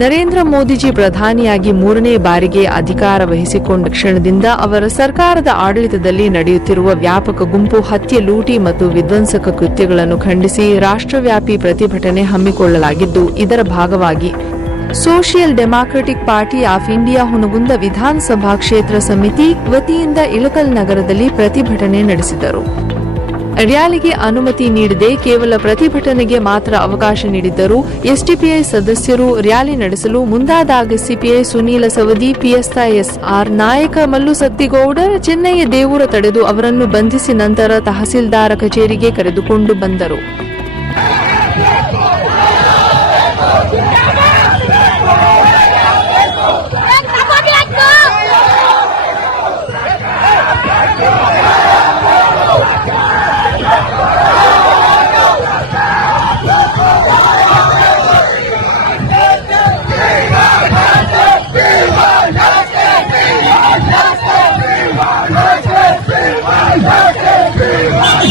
ನರೇಂದ್ರ ಮೋದಿಜಿ ಪ್ರಧಾನಿಯಾಗಿ ಮೂರನೇ ಬಾರಿಗೆ ಅಧಿಕಾರ ವಹಿಸಿಕೊಂಡ ಕ್ಷಣದಿಂದ ಅವರ ಸರ್ಕಾರದ ಆಡಳಿತದಲ್ಲಿ ನಡೆಯುತ್ತಿರುವ ವ್ಯಾಪಕ ಗುಂಪು ಹತ್ಯೆ, ಲೂಟಿ ಮತ್ತು ವಿಧ್ವಂಸಕ ಕೃತ್ಯಗಳನ್ನು ಖಂಡಿಸಿ ರಾಷ್ಟ್ರವ್ಯಾಪಿ ಪ್ರತಿಭಟನೆ ಹಮ್ಮಿಕೊಳ್ಳಲಾಗಿದ್ದು, ಇದರ ಭಾಗವಾಗಿ social democratic party of India Hungund ವಿಧಾನಸಭಾ ಕ್ಷೇತ್ರ ಸಮಿತಿ ವತಿಯಿಂದ ಇಳಕಲ್ ನಗರದಲ್ಲಿ ಪ್ರತಿಭಟನೆ ನಡೆಸಿದರು. ರ್ಯಾಲಿಗೆ ಅನುಮತಿ ನೀಡದೆ ಕೇವಲ ಪ್ರತಿಭಟನೆಗೆ ಮಾತ್ರ ಅವಕಾಶ ನೀಡಿದ್ದರು ಎಸ್ಡಿಪಿಐ ಸದಸ್ಯರು ರ್ಯಾಲಿ ನಡೆಸಲು ಮುಂದಾದಾಗ CPI Sunil Savadi, P S I S R Nayak Mallu Sattigouda Chennaiah Devur ತಡೆದು ಅವರನ್ನು ಬಂಧಿಸಿ ನಂತರ ತಹಸೀಲ್ದಾರ ಕಚೇರಿಗೆ ಕರೆದುಕೊಂಡು ಬಂದರು.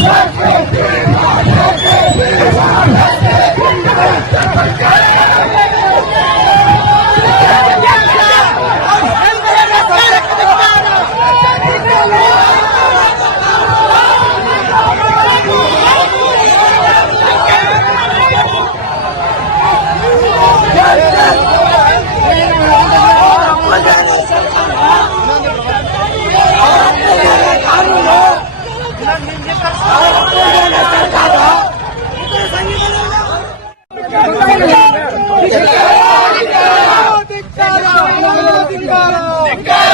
Shark! ধিক্কার ধিক্কার ধিক্কার